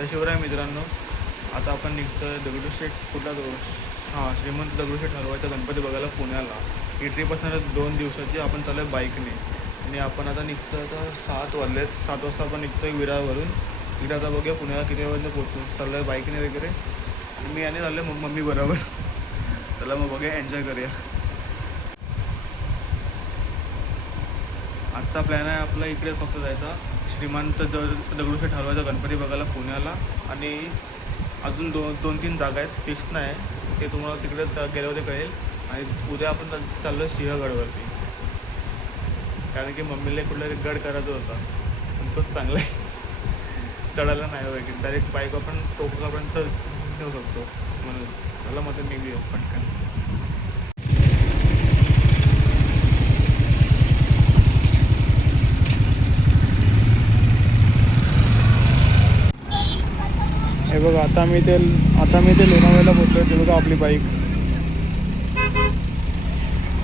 जय शिवराय मित्रांनो. आता आपण निघतोय दगडूशेठ कुठला तो श्रीमंत दगडूशेठ हलवाईचा गणपती बघायला पुण्याला. ही ट्रिप असणार 2 दिवसाची. आपण चालू आहे बाईकने आणि आपण आता निघतो. आता 7 वाजलेत. 7 वाजता आपण निघतो आहे विरारवरून. तिकडे आता बघूया पुण्याला किती वाजता पोहोचू. चाललो आहे बाईकने वगैरे आणि मी याने चाललो आहे मम्मी बरोबर. चला मग बघूया, एन्जॉय करूया. आजचा प्लॅन आहे आपला इकडे फक्त जायचा श्रीमंत दगडूशेठ हलवाईचा गणपती बघायला पुण्याला. आणि अजून 2-3 जागा आहेत, फिक्स नाही. ते तुम्हाला तिकडे गेल्यावर कळेल. आणि उद्या आपण चाललो आहे सिंहगडवरती, कारण की मम्मीला कुठला गड करायचा होता, पण तो चांगला आहे. चढायला नाही होय की डायरेक्ट बाईक आपण टोकापर्यंत नेऊ शकतो म्हणून. चला मग निघूया पटकन. हे बघा, आता मी ते लोणावळ्याला पोहोचलो. ते बघा आपली बाईक.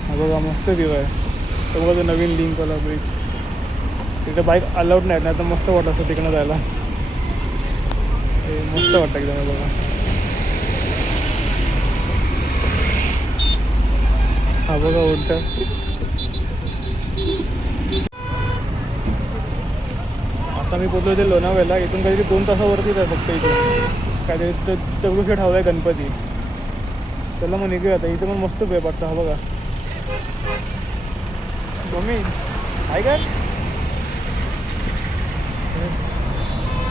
हा बघा मस्त व्ह्यू आहे. ते बघा, ते नवीन लिंकवाला ब्रिज. तिकडे बाईक अलाउड नाही तर मस्त वाटत असतं तिकडनं जायला. हे मस्त वाटतं एकदम. बघा हा बघा उलट. आता मी पोहोचलो ते लोणावळ्याला. इथून काहीतरी 2 तासावरतीच आहे फक्त. इथून काहीतरी दगडूशेठ हलवाई गणपती. चला मग निघूया आता. इथं पण मस्त वेळ वाटतं. हा बघा मम्मी आहे का.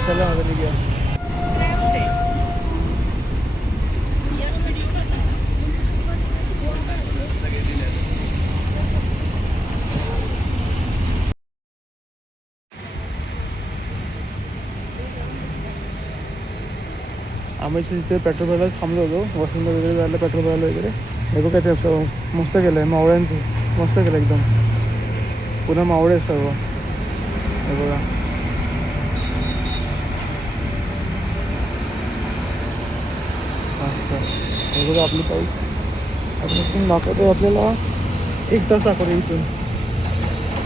चला आता निघूया. आम्ही तिथे पेट्रोल भरायला थांबलो होतो. वॉशरूमला वगैरे जायला पेट्रोल भरायला वगैरे. हे बघा ते असं मस्त केलं आहे मावळ्यांचं. मस्त केलं एकदम. पुन्हा मावळे सर्व. हे बघा मस्त. हे बघा आपली बाईक. आपण इथून दाखवतो आपल्याला 1 तास दाखवतो इथून.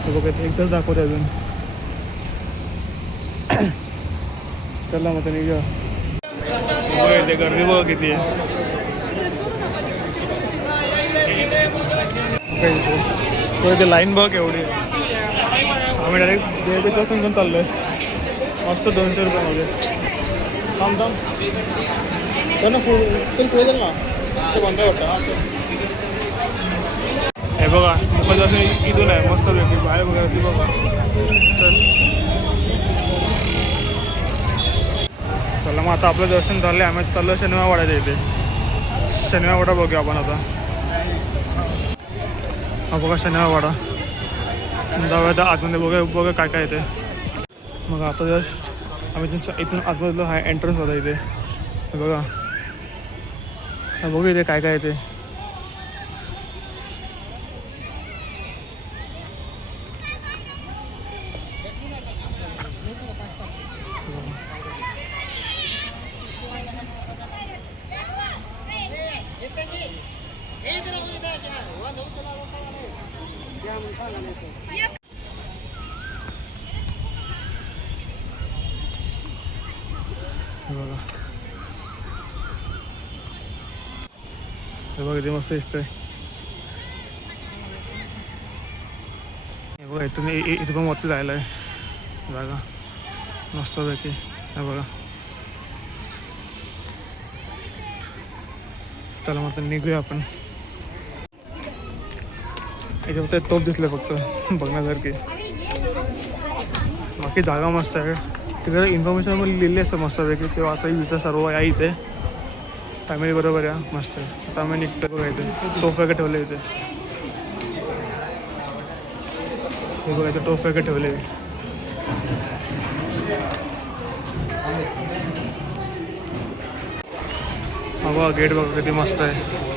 हे बघा 1 तास दाखवतो अजून. चला मग निघूया. ते गर्दी बघा किती आहे. ते लाईन बघ एवढी. आम्ही डायरेक्ट देवीपासून घेऊन चाललो आहे. मस्त 200 रुपयामध्ये. थांब तर ना तर पुढे ना ते बंद वाटतं. हे बघा मुखदर्शन इथून आहे मस्त पैकी. बाहेर वगैरे बघा. चला मग आता आपलं दर्शन झालं. आम्ही चाललो शनिवार वाड्याच्या इथे. शनिवार वाडा बघूया आपण आता. हा बघा शनिवार वाडा. जाऊया तर आतमध्ये बघूया काय काय येते. मग आता जस्ट आम्ही इथून आतमधलं हा एंट्रन्स होता इथे. बघा बघू इथे काय काय येते. हे बघा इथे मस्त दिसतंय. हे बघा इथं पण वरती जायला आहे जागा मस्त पैकी. हे बघा. चला मग निघूया आपण. इथे फक्त तोफ दिसलं फक्त बघण्यासारखी. बाकी जागा मस्त आहे. तिकडे इन्फॉर्मेशन पण लिहिली असतं मस्त पैकी. तेव्हा आता विचा सर्व या इथे फॅमिली बरोबर या मस्त आहे. आता आम्ही निघतो बघा. इथे टोफ वगैरे ठेवले. इथे हे बघा इथे टोफ वगैरे ठेवले. हा बघा गेट बघा किती मस्त आहे.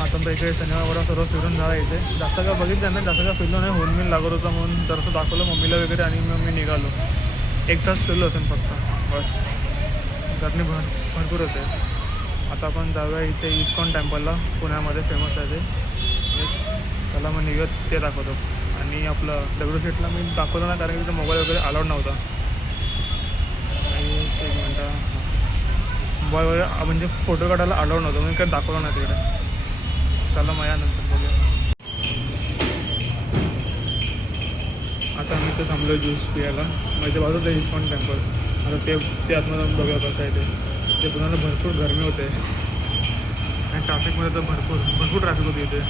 आता तर इकडे शनिवार वाडा सर्व फिरून झाला. इथे जास्त काय बघितलं नाही, जास्त काय फिरलो नाही. होऊन लागत होता म्हणून जरासं दाखवलं मम्मीला वगैरे आणि मग मी निघालो. 1 तास फिरलो असेल फक्त बस. गर्दी भरपूर होते. आता आपण जाऊया इथे इस्कॉन टेम्पलला. पुण्यामध्ये फेमस आहे ते. त्याला मग निघत ते दाखवतो. आणि आपलं दगडूशेठला मी दाखवलं ना, कारण की तिथं मोबाईल वगैरे अलाउड नव्हता. आणि एक मिनटं, मोबाईल वगैरे म्हणजे फोटो काढायला अलाउड नव्हतं, मी काही दाखवलं नाही तिकडे. चला मग यानंतर बघूया. आता आम्ही इथं थांबलो ज्यूस पियायला. मग ते बाजूच आहे इस्कॉन टेम्पल. आता ते आतमध्ये बघूया कसं आहे ते पुन्हा भरपूर गरमी होते आणि ट्रॅफिकमध्ये तर भरपूर ट्रॅफिक होती इथे.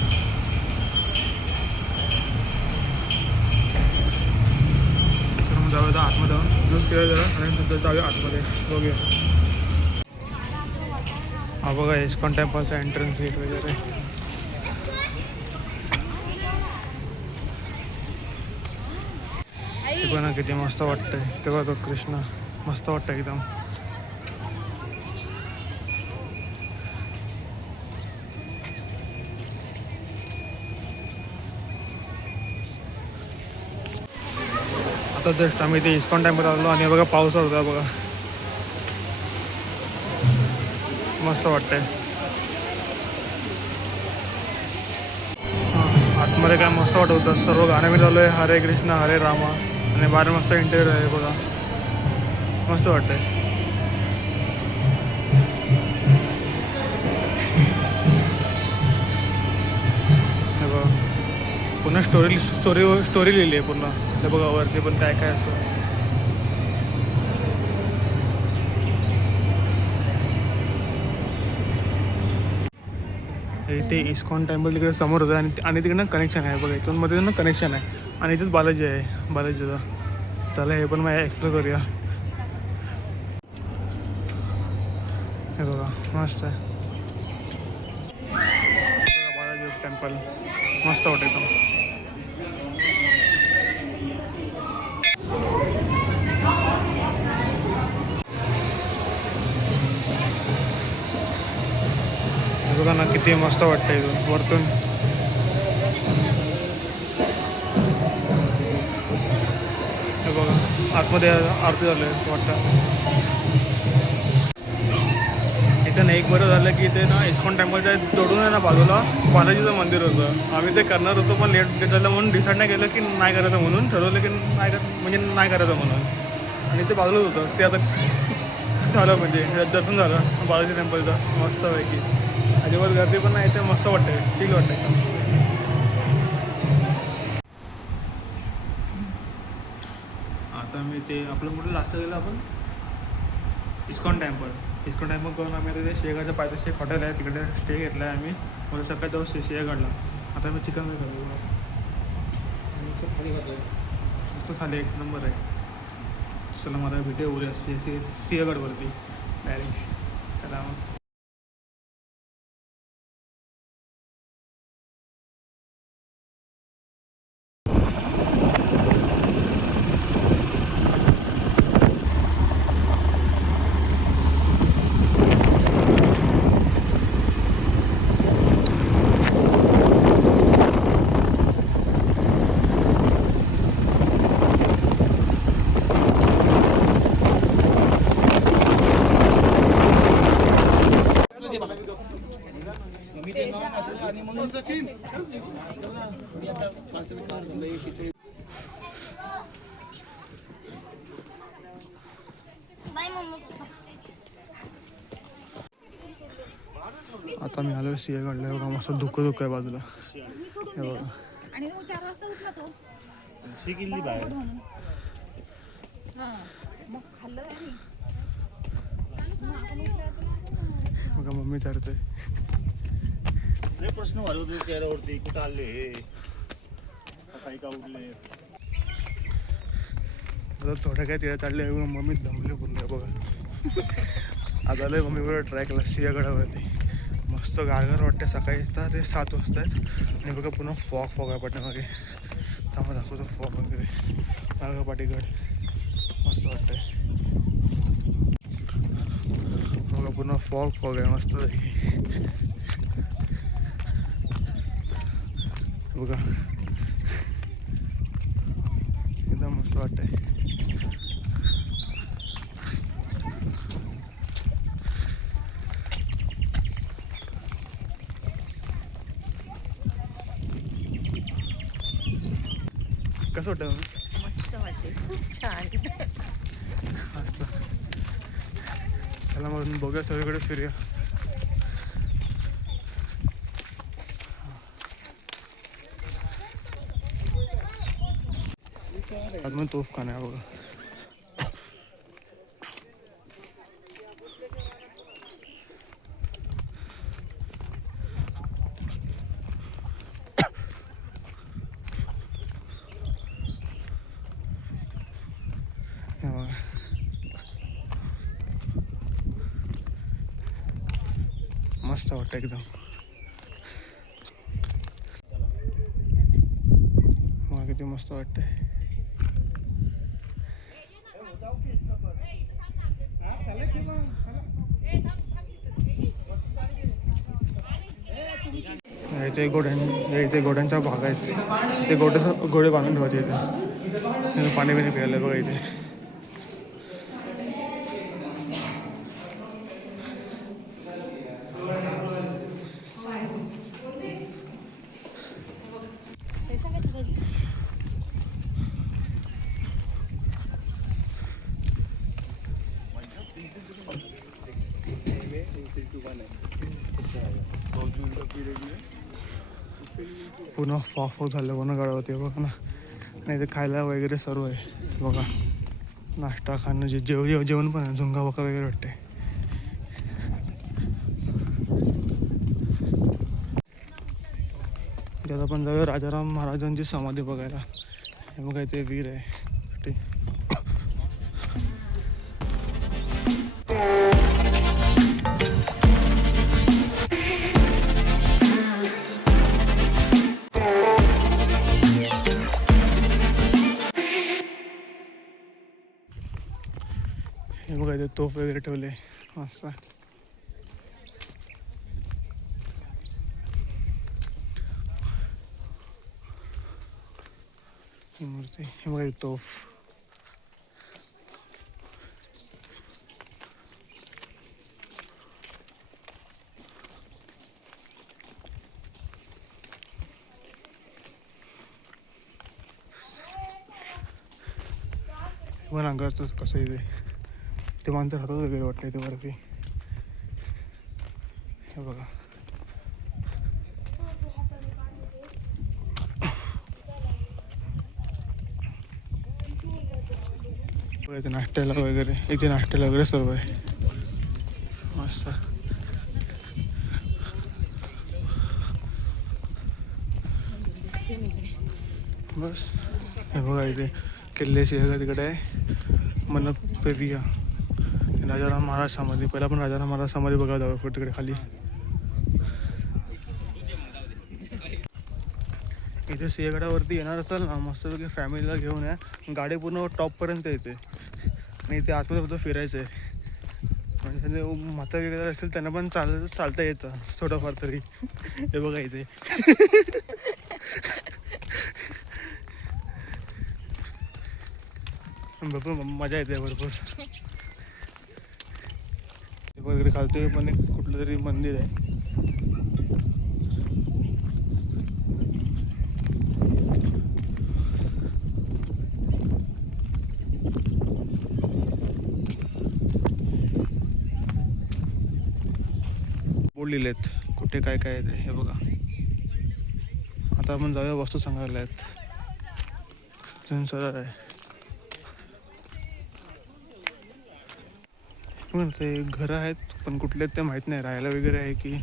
तर मग जाऊया आतमध्ये जाऊन ज्यूस पिया जरा आणि नंतर जाऊया आतमध्ये बघूया. हा बघा इस्कॉन टेम्पलचा एंट्रन्स गेट वगैरे. ते पण किती मस्त वाटतंय. तेव्हा तो कृष्ण मस्त वाटतं एकदम. आता जस्ट आम्ही ते इस्कॉन टेम्पल आलो आणि बघा पाऊस होता बघा. मस्त वाटतंय. हां आतमध्ये काय मस्त वाटत होतं. सर्व गाणं मी चालू आहे, हरे कृष्ण हरे रामा. आणि बाहेर मस्त इंटेरियर आहे बघा, मस्त वाटतंय. हे बघा पुन्हा स्टोरी लिहिली आहे पुन्हा. हे बघा वरती पण काय काय असं. इथे इस्कॉन टेम्पल तिकडे समोर होतं आणि तिकडनं कनेक्शन आहे बघा. इथून मध्ये ना कनेक्शन आहे आणि इथेच बालाजी आहे, बालाजीचा. चला हे पण मग एक्सप्लोर करूया. हे बघा मस्त आहे बालाजी टेम्पल, मस्त वाटतं एकदम. बघा ना किती मस्त वाटतं इथून वरतून. हे बघा आतमध्ये आरती झालं आहे वाटतं. इथं एक बरं झालं की इथे ना इस्कॉन टेम्पलच्या जोडून आहे ना बाजूला बालाजीचं मंदिर होतं. आम्ही ते करणार होतो पण लेट झालं म्हणून डिसाईड नाही केलं की नाही करायचं, म्हणून ठरवलं की नाही करायचं म्हणून. आणि ते बाजूलाच होतं ते. आता झालं म्हणजे दर्शन झालं बालाजी टेम्पलचं मस्तपैकी. अजिबात गर्दी पण नाही, ते मस्त वाटतं, ठीक वाटतं एकदम. आता मी ते आपलं कुठे लास्ट गेलं आपण इस्कॉन टेम्पल करून आम्ही आता ते शेगावच्या पायथ्याशी एक हॉटेल आहे तिकडे स्टे घेतला आहे आम्ही. मला सकाळी जाऊन शेगावला. आता मी चिकन खाल्लं खाली खातो आहे, थाली एक नंबर आहे. चला मला भेटे उद्या सिंहगडवरती डायरेक्ट. चला मग. आता मी आलो सिंहगडला. बघा मस्त धुकं आहे बाजूला. हे बघा आणि 4 वाजता उठला तो शिकिल्ली बाहेर. मग खाल्लं नाही. बघा मम्मी चालते. प्रश्न होते चेहऱ्यावरती, कुठं आले हे काही का उठले. थोडं काय तिला चालले मम्मी दमले पुन्हा. बघा आज आलं मम्मी बरोबर ट्रॅकला सिंहगडावरती. मस्त गारगार वाटते. सकाळी तर ते 7 वाजताच. आणि बघा पुन्हा फॉग आहे पाठीमागे. त्यामुळे दाखवतो फॉग वगैरे. नागा पाटीगड मस्त वाटतंय. बघा पुन्हा फॉग आहे मस्त. बघा एकदम मस्त वाटतंय. कसं वाटतं मस्त वाटते, खूप छान. मस्त. चला मग बघूया, सगळीकडे फिरूया. आज मग तोफखाना आहे बघा. हे बघा. मस्त वाटतं एकदम. मग किती मस्त वाटतंय. इथे घोड्यांच्या भाग आहेत. ते घोडे बांधून ठेवायचे इथे. पाणी बिणी प्यायला बघा इथे. पुन्हा फॉफ झालं पूर्ण गळावते बघा ना. नाही ते खायला वगैरे सर्व आहे बघा. नाश्ता खाणं जेवण पण आहे. झुंगा बका वगैरे वाटते. त्यात आपण जाऊया राजाराम महाराजांची समाधी बघायला. हे बघा ते वीर आहे. हे बघा इथे तोफ वगैरे ठेवले मस्त. मूर्ती. हे बघा तोफ. पण अंगाचं कसं आहे ते माणसं राहतात वगैरे वाटतं इथे वरती. हे बघा. इथे नाश्त्याला वगैरे सर्व आहे मस्त. बस. हे बघा इथे किल्ले सिंहगड तिकडे आहे. मनपेविया राजाराम महाराज समाधी. पहिला पण राजाराम महाराज समाधी बघायला जावं तिकडे खाली. इथे सिंहगडावरती येणार असाल ना मस्तपैकी फॅमिलीला घेऊन या. गाडी पूर्ण टॉपपर्यंत येते आणि इथे आतमध्ये फक्त फिरायचं आहे. म्हणजे म्हातारी वगैरे असेल त्यांना पण चालता येतं थोडंफार तरी. हे बघा इथे भरपूर मजा येते भरपूर. वगैरे खालते पण एक कुठलं तरी मंदिर आहे. बोर्ड लिहिलेत कुठे काय काय आहे हे बघा. आता आपण जाऊया वस्तू सांगायला आहेत. सरळ आहे. ते घरं आहेत पण कुठले ते माहीत नाही. राहायला वगैरे आहे की हे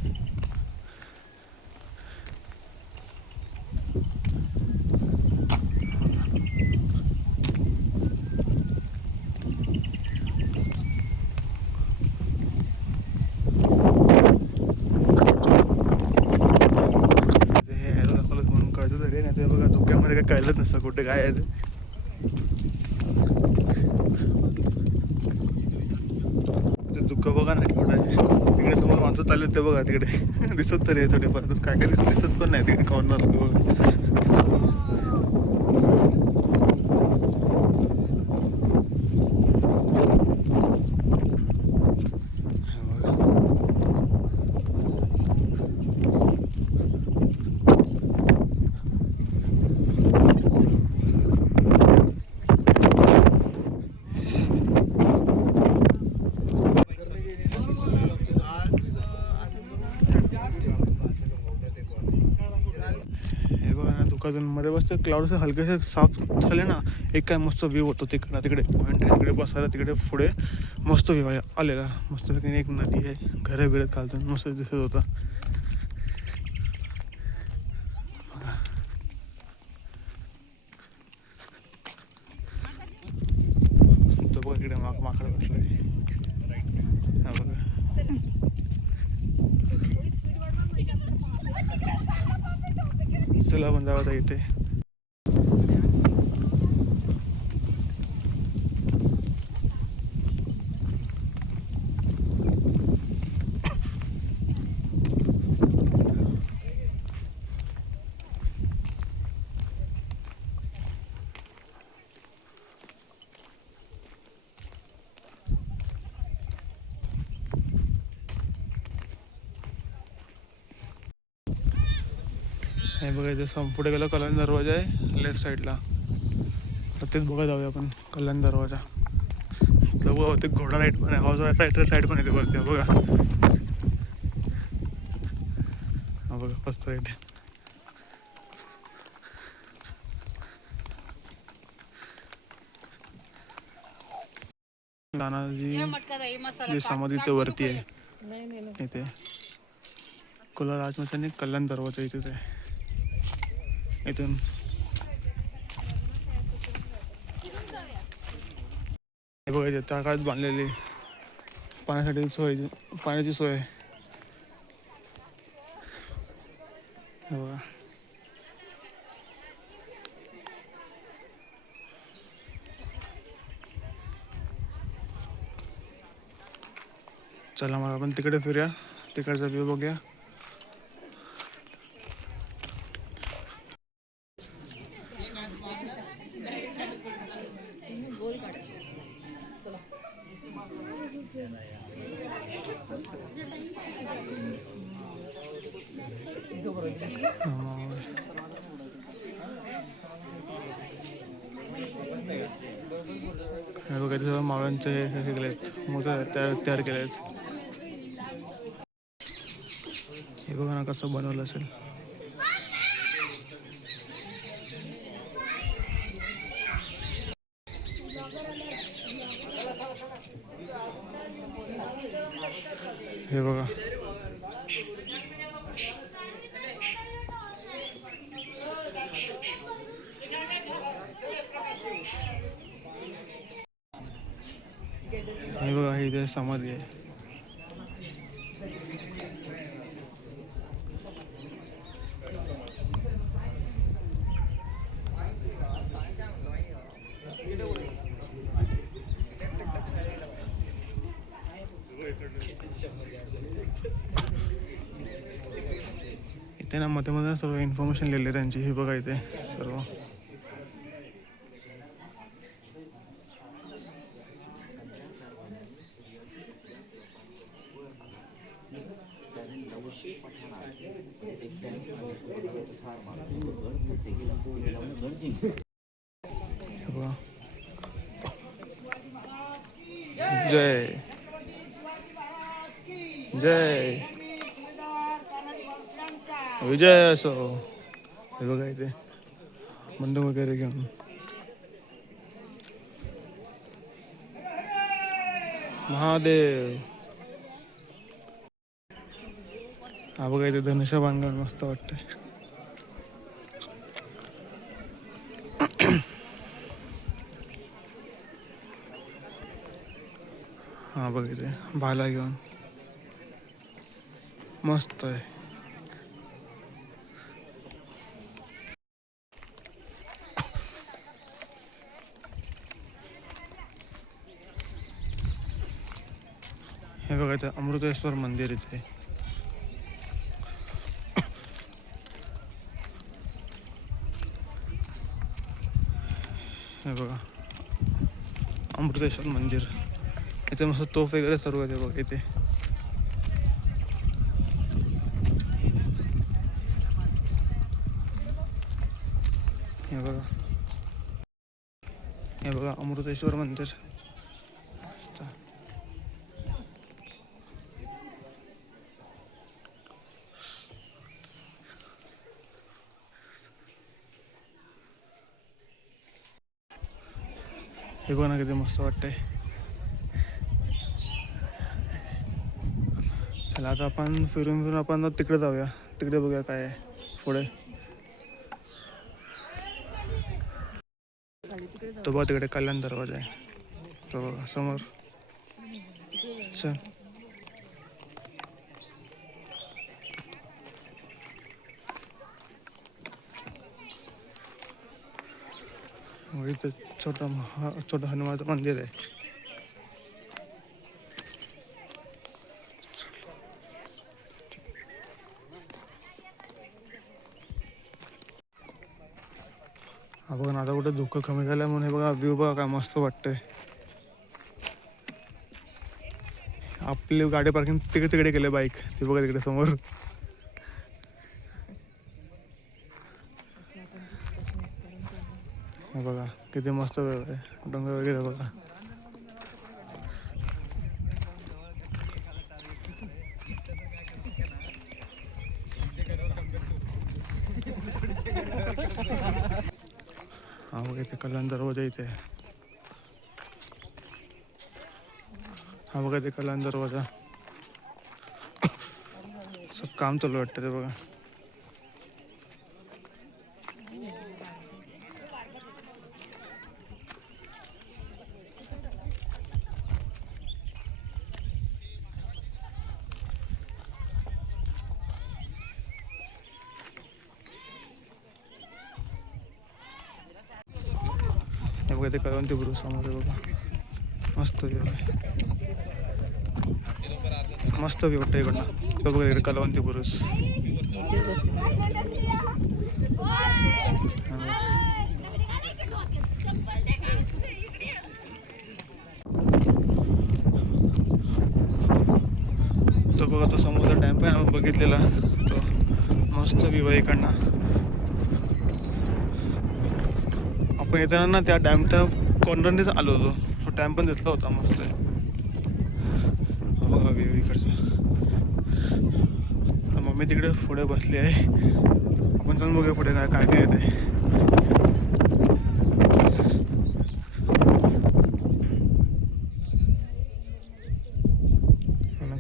ॲरो दाखवलं म्हणून कळतं तरी नाही. ते बघा धुक्यामध्ये काय कळलंच नसतं कुठे काय आहे ते. दुःख बघा ना तिकडे समोर माणसं चालले ते बघा तिकडे दिसत तरी आहे थोडेफार. काय काय दिसत पण नाही तिकडे कॉर्नर बघा. अजून मध्ये बसते क्लाउड हलकेसे साफ झाले ना, एक काय मस्त व्ह्यू होतो तिकडे. तिकडे पॉईंट आहे, तिकडे बसायला, तिकडे पुढे मस्त व्ह्यू आहे आलेला. मस्त एक नदी आहे, घरं बिरत खालतून मस्त दिसत होता. तो बघा इकडे माकड बसलं. हा बघा, चला आपण जाऊ आता इथे. हे बघा इथे पुढे गेलं कल्याण दरवाजा आहे लेफ्ट साईडला. तेच बघा जाऊया आपण कल्याण दरवाजा. बघा ते घोडा राईड पण आहे, हॉर्स राईड पण आहे वरती बघा. हा बघा फर्स्ट राईड. तानाजी जी समाधी ते वरती आहे इथे. कोलार राजमातांनी कल्याण दरवाजा इथे ते इथून. हे बघायचे त्या काळात बांधलेली पाण्यासाठी सोय, पाण्याची सोय. हे बघा चला मग आपण तिकडे फिरूया, तिकडचा व्ह्यू बघूया. हे बघा तिथं मावळ्यांचे हे केलेत, मोठे तयार केले आहेत. हे बघा ना कसं बनवलं असेल. हे बघा हे बघा इथे समाधी आहे. इथे ना मध्ये मध्ये सर्व इन्फॉर्मेशन लिहिली त्यांची. हे बघा इथे सर्व. जय जय विजय असो. हे बघा इथे बंदूक वगैरे घेऊन. महादेव. हा बघा इथे धनुष्यबाण मस्त वाटतंय. हा बघ इथे भाला घेऊन मस्त आहे. हे बघा इथे अमृतेश्वर मंदिर इथे. हे बघा अमृतेश्वर मंदिर. इथे मस्त तोफ वगैरे सर्व आहे बघा इथे. हे बघा हे बघा अमृतेश्वर मंदिर. हे बघ ना किती मस्त वाटतंय. चला आता आपण फिरून फिरून आपण तिकडे जाऊया, तिकडे बघूया काय आहे पुढे. तो बघ तिकडे कल्याण दरवाजा आहे, तो बघा समोर. चल इथं छोटं हनुमानचं मंदिर आहे. हा बघा ना, आता कुठं धुकं कमी झालं म्हणून हे बघा व्ह्यू बघा काय मस्त वाटतंय. आपली गाडी पार्किंग तिकडे तिकडे केले बाईक, ते बघा तिकडे समोर. हे बघा किती मस्त आहे, डोंगर वगैरे बघा. हा बघा इथे कल्याण दरवाजा इथे. हा बघा ते कल्याण दरवाजा. सब काम चालू वाटतं ते बघा. हे बघा ते कळवंती बुरुज समोर आहे बघा, मस्त व्ह्यू आहे. मस्त व्ह्यू वाटतं इकडनं. तो बघा इकडे कळवंती बुरुज. तो बघा तो समोरचा डॅम्प आहे ना बघितलेला, तो मस्त व्ह्यू आहे इकडनं. आपण येताना ना त्या डॅमच्या कॉर्नरनेच आलो होतो, तो डॅम्प पण दिसला होता मस्त आहे. बघा व्ह्यू इकडचा. मम्मी तिकडे पुढे बसली आहे, आपण जाऊन बघूया पुढे काय काय येते.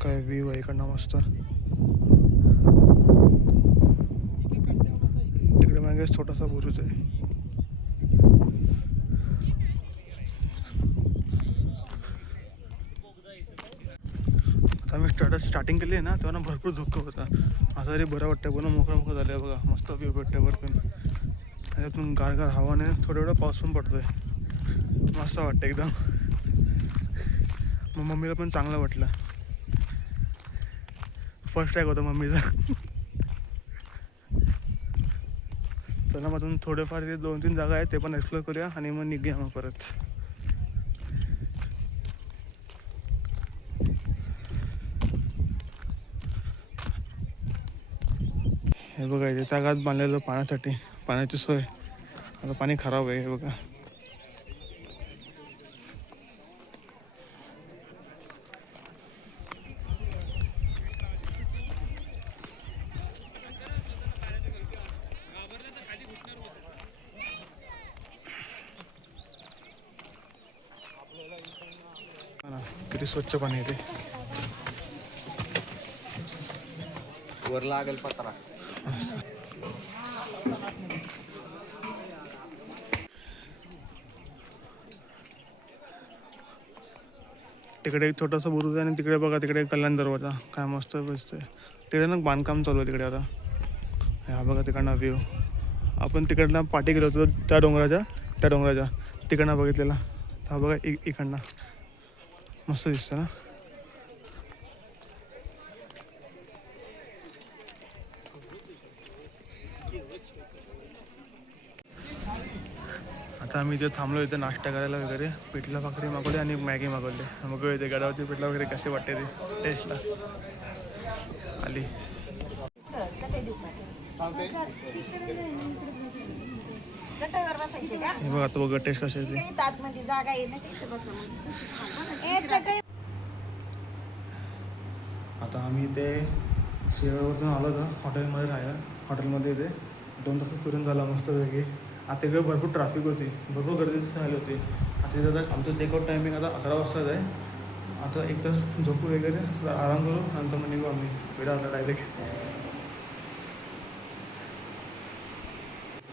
काय व्ह्यू आहे इकडनं मस्त. तिकडे मागे छोटासा बुरुज आहे. आता मी स्टार्टिंग केली आहे ना तेव्हा ना भरपूर धुकं होता. आता तरी बरं वाटतं, पूर्ण मोकळं झालं आहे बघा. मस्त व्ह्यू भेटतं वरतून, त्याच्यातून गारगार हवाने थोडं थोडं पाऊस पण पडतोय. मस्त वाटतं एकदम. मग मम्मीला पण चांगलं वाटलं. फर्स्ट ट्रॅक होता मम्मीचा. चला मग थोडेफार ते 2-3 जागा आहेत ते पण एक्सप्लोर करूया आणि मग निघूया मग परत. हे बघा इथे जागात बांधलेलं पाण्यासाठी, पाण्याची सोय. आता पाणी खराब आहे हे बघा. किती स्वच्छ पाणी येते. वर लागेल पत्रा. तिकडे एक छोटासा बुरुज आहे आणि तिकडे बघा तिकडे कल्याण दरवाजा काय मस्त बसतंय. तिकडे ना बांधकाम चालू आहे तिकडे आता. हा बघा तिकडनं व्ह्यू. आपण तिकडनं पाठी गेलो होतो त्या डोंगराच्या तिकडनं बघितलेला. हा बघा इकडनं मस्त दिसतं ना. आता आम्ही इथे थांबलो, इथे नाश्ता करायला वगैरे. पिठला भाकरी मागवली आणि मॅगी मागवली. मग इथे गडावरची पिठला वगैरे कसे वाटते ते टेस्टला आली. हे बघा आता बघा टेस्ट कशी येते. आता आम्ही इथे शिराळवरतून आलो होतो हॉटेलमध्ये राहायला. हॉटेलमध्ये इथे 2 तास फिरून झाला मस्त वेगळी. आता इकडे भरपूर ट्रॅफिक होती, भरपूर गर्दीची झाली होती. आता तिथं आता आमचं चेकआउट टायमिंग आता 11 वाजताच आहे. आता एक तास झोपू वगैरे आराम करू नंतर मग निघू आम्ही विरारला डायरेक्ट.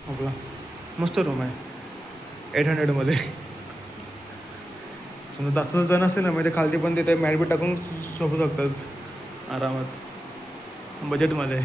आपला मस्त रूम आहे 800मध्ये. समजा जास्त जण असेल ना म्हणजे खालती पण तिथे मॅट बी टाकून झोपू शकतात आरामात बजेटमध्ये.